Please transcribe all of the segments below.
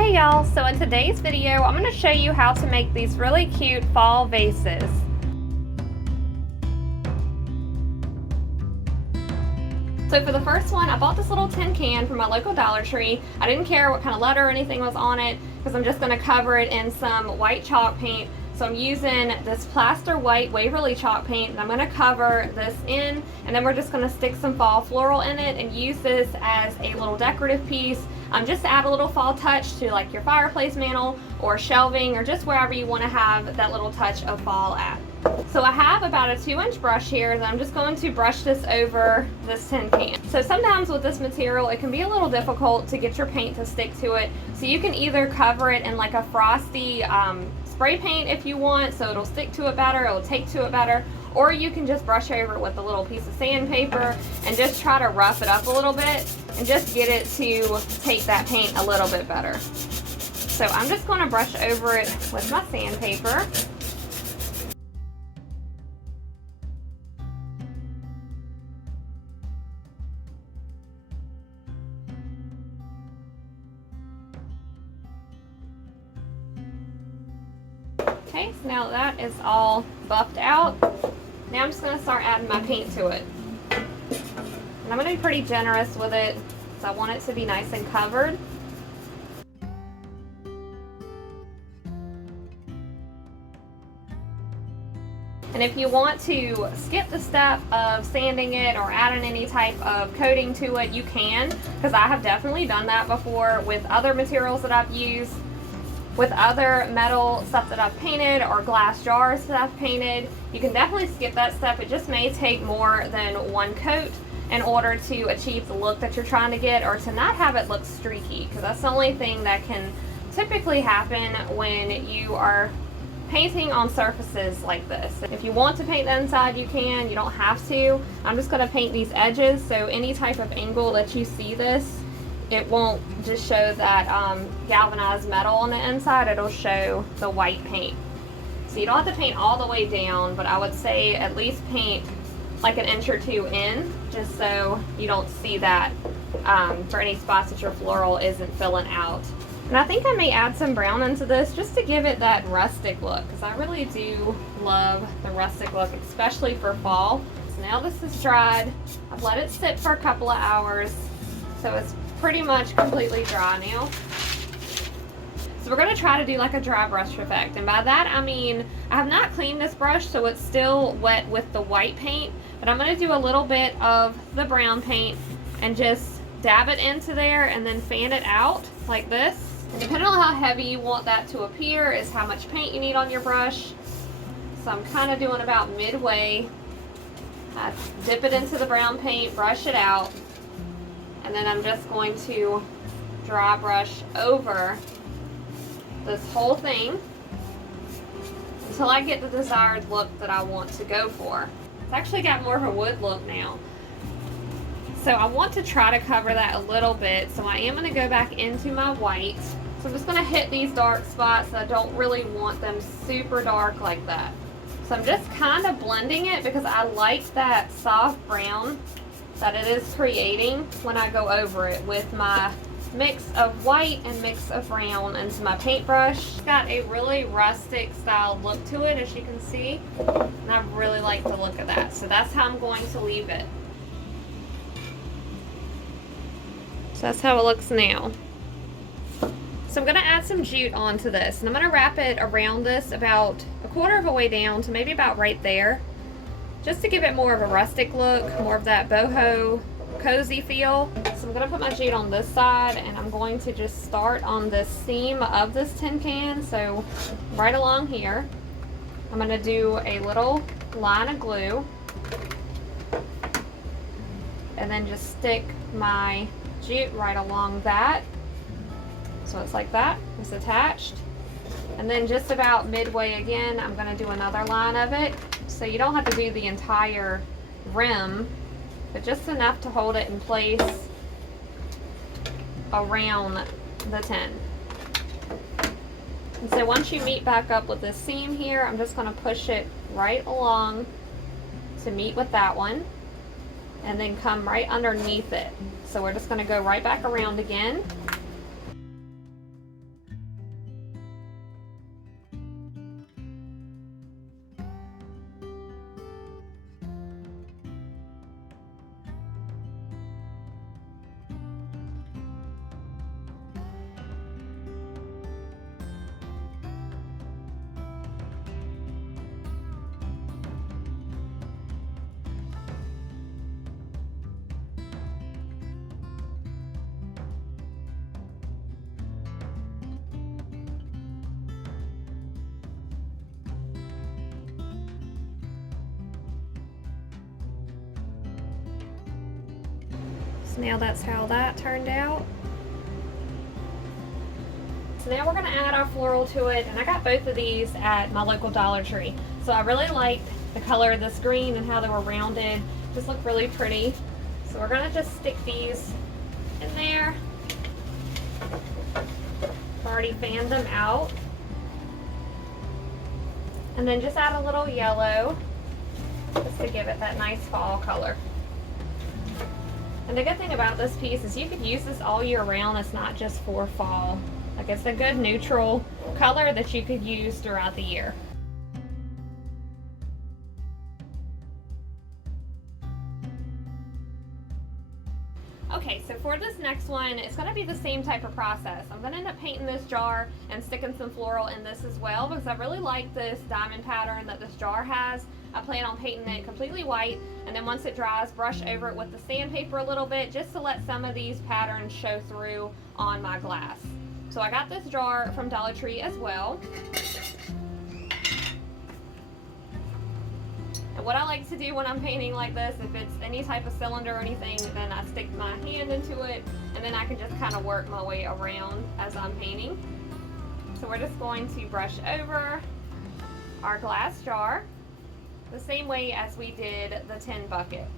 Hey y'all, so in today's video I'm going to show you how to make these really cute fall vases. So for the first one, I bought this little tin can from my local Dollar Tree. I didn't care what kind of letter or anything was on it because I'm just going to cover it in some white chalk paint. So I'm using this Plaster White Waverly Chalk Paint, and I'm going to cover this in, and then we're just going to stick some fall floral in it and use this as a little decorative piece. Just to add a little fall touch to like your fireplace mantle or shelving or just wherever you want to have that little touch of fall at. So I have about a 2-inch brush here, and I'm just going to brush this over this tin can. So sometimes with this material it can be a little difficult to get your paint to stick to it, so you can either cover it in like a frosty spray paint if you want, so it'll stick to it better, it'll take to it better, or you can just brush over it with a little piece of sandpaper and just try to rough it up a little bit and just get it to take that paint a little bit better. So I'm just going to brush over it with my sandpaper. Okay, so now that is all buffed out, now I'm just going to start adding my paint to it. And I'm going to be pretty generous with it because I want it to be nice and covered. And if you want to skip the step of sanding it or adding any type of coating to it, you can, because I have definitely done that before with other materials that I've used. With other metal stuff that I've painted or glass jars that I've painted, you can definitely skip that step. It just may take more than one coat in order to achieve the look that you're trying to get, or to not have it look streaky, because that's the only thing that can typically happen when you are painting on surfaces like this. If you want to paint the inside, you can. You don't have to. I'm just going to paint these edges, so any type of angle that you see this, it won't just show that galvanized metal on the inside, it'll show the white paint. So you don't have to paint all the way down, but I would say at least paint like an inch or two in, just so you don't see that for any spots that your floral isn't filling out. And I think I may add some brown into this just to give it that rustic look, because I really do love the rustic look, especially for fall. So now this is dried. I've let it sit for a couple of hours, so it's pretty much completely dry now. So we're going to try to do like a dry brush effect, and by that I mean I have not cleaned this brush, so it's still wet with the white paint, but I'm going to do a little bit of the brown paint and just dab it into there and then fan it out like this. And depending on how heavy you want that to appear is how much paint you need on your brush. So I'm kind of doing about midway. I dip it into the brown paint, brush it out, and then I'm just going to dry brush over this whole thing until I get the desired look that I want to go for. It's actually got more of a wood look now. So I want to try to cover that a little bit, so I am going to go back into my white. So I'm just going to hit these dark spots. I don't really want them super dark like that. So I'm just kind of blending it because I like that soft brown that it is creating when I go over it with my mix of white and mix of brown into my paintbrush. It's got a really rustic styled look to it, as you can see, and I really like the look of that. So that's how I'm going to leave it. So that's how it looks now. So I'm going to add some jute onto this, and I'm going to wrap it around this about a quarter of a way down to maybe about right there, just to give it more of a rustic look, more of that boho cozy feel. So I'm going to put my jute on this side, and I'm going to just start on this seam of this tin can. So right along here, I'm going to do a little line of glue, and then just stick my jute right along that. So it's like that, it's attached. And then just about midway again, I'm going to do another line of it. So you don't have to do the entire rim, but just enough to hold it in place around the tin. And so once you meet back up with this seam here, I'm just going to push it right along to meet with that one, and then come right underneath it. So we're just going to go right back around again. So now that's how that turned out. So now we're going to add our floral to it, and I got both of these at my local Dollar Tree. So I really liked the color of this green and how they were rounded. Just look really pretty. So we're going to just stick these in there. I've already fanned them out. And then just add a little yellow just to give it that nice fall color. And the good thing about this piece is you could use this all year round. It's not just for fall. Like, it's a good neutral color that you could use throughout the year. Okay, so for this next one, it's going to be the same type of process. I'm going to end up painting this jar and sticking some floral in this as well because I really like this diamond pattern that this jar has. I plan on painting it completely white, and then once it dries, brush over it with the sandpaper a little bit just to let some of these patterns show through on my glass. So I got this jar from Dollar Tree as well. And what I like to do when I'm painting like this, if it's any type of cylinder or anything, then I stick my hand into it, and then I can just kind of work my way around as I'm painting. So we're just going to brush over our glass jar the same way as we did the tin bucket.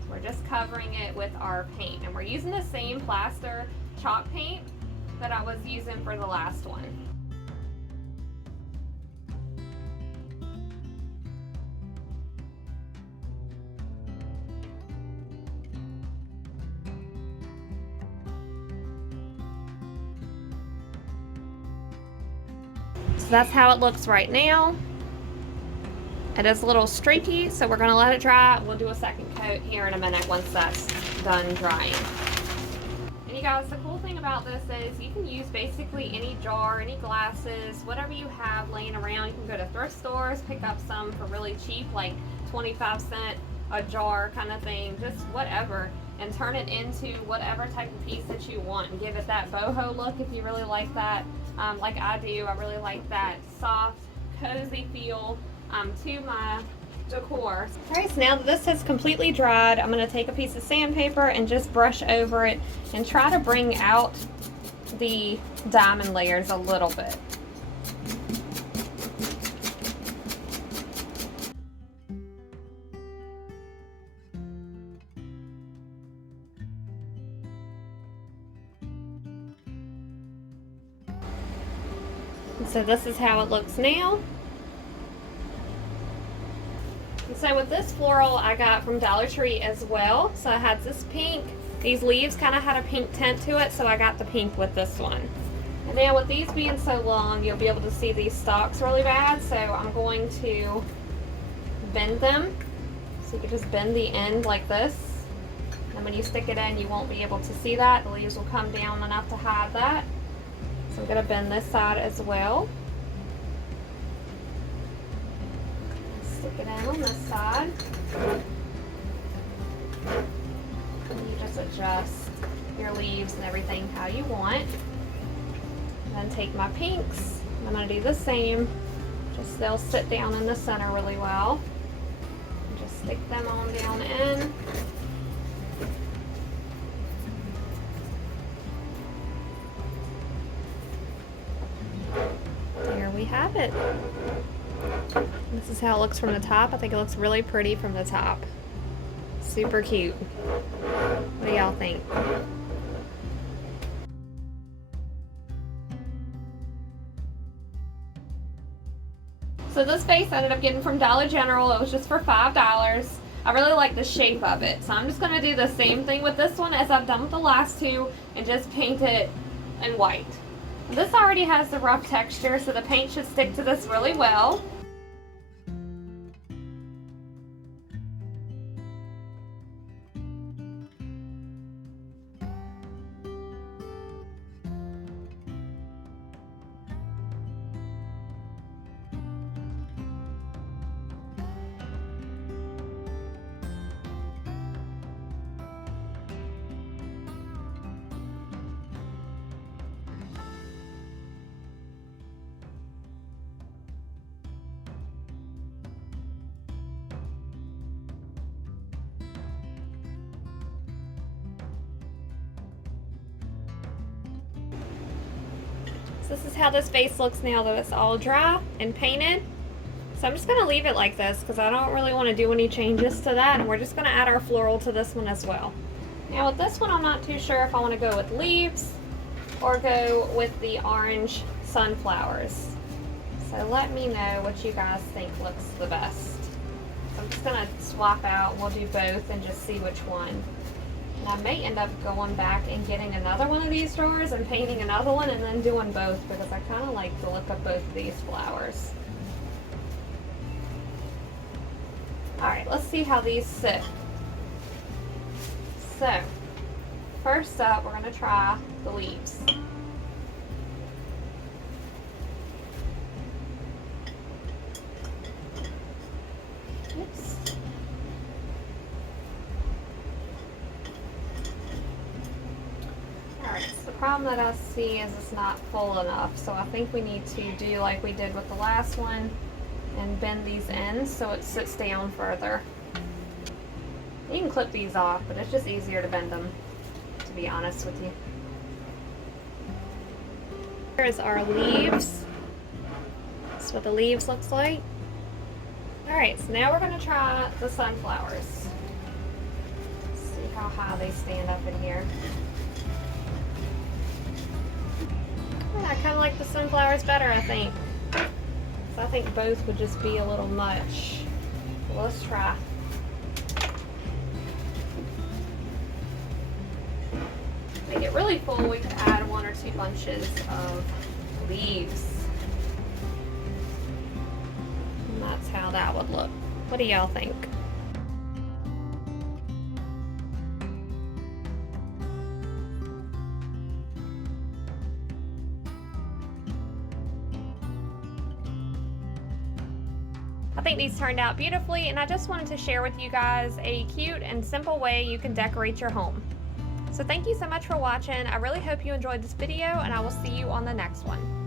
So we're just covering it with our paint, and we're using the same plaster chalk paint that I was using for the last one. So that's how it looks right now. It is a little streaky, so we're going to let it dry. We'll do a second coat here in a minute once that's done drying. And you guys, the cool thing about this is you can use basically any jar, any glasses, whatever you have laying around. You can go to thrift stores, pick up some for really cheap, like 25-cent a jar kind of thing, just whatever, and turn it into whatever type of piece that you want and give it that boho look if you really like that. Like I do, I really like that soft, cozy feel to my decor. Alright, so now that this has completely dried, I'm going to take a piece of sandpaper and just brush over it and try to bring out the diamond layers a little bit. So this is how it looks now. And so with this floral I got from Dollar Tree as well. So I had this pink. These leaves kind of had a pink tint to it, so I got the pink with this one. And now with these being so long, you'll be able to see these stalks really bad, so I'm going to bend them. So you can just bend the end like this. And when you stick it in, you won't be able to see that. The leaves will come down enough to hide that. So I'm going to bend this side as well. Stick it in on this side. And you just adjust your leaves and everything how you want. And then take my pinks. I'm going to do the same. Just they'll sit down in the center really well. And just stick them on down in. There we have it. This is how it looks from the top. I think it looks really pretty from the top. Super cute. What do y'all think? So this vase I ended up getting from Dollar General. It was just for $5. I really like the shape of it. So I'm just going to do the same thing with this one as I've done with the last two and just paint it in white. This already has the rough texture, so the paint should stick to this really well. So this is how this vase looks now that it's all dry and painted. So I'm just going to leave it like this because I don't really want to do any changes to that, and we're just going to add our floral to this one as well. Now with this one, I'm not too sure if I want to go with leaves or go with the orange sunflowers. So let me know what you guys think looks the best. So I'm just going to swap out, and we'll do both and just see which one. And I may end up going back and getting another one of these jars and painting another one and then doing both because I kind of like the look of both of these flowers. Alright, let's see how these sit. So, first up, we're going to try the leaves. Oops. Alright, so the problem that I see is it's not full enough, so I think we need to do like we did with the last one and bend these ends so it sits down further. You can clip these off, but it's just easier to bend them, to be honest with you. Here's our leaves. That's what the leaves looks like. Alright, so now we're going to try the sunflowers. See how high they stand up in here. Yeah, I kind of like the sunflowers better, I think. So I think both would just be a little much. So let's try. Make it really full, we could add 1 or 2 bunches of leaves. And that's how that would look. What do y'all think? I think these turned out beautifully, and I just wanted to share with you guys a cute and simple way you can decorate your home. So thank you so much for watching. I really hope you enjoyed this video, and I will see you on the next one.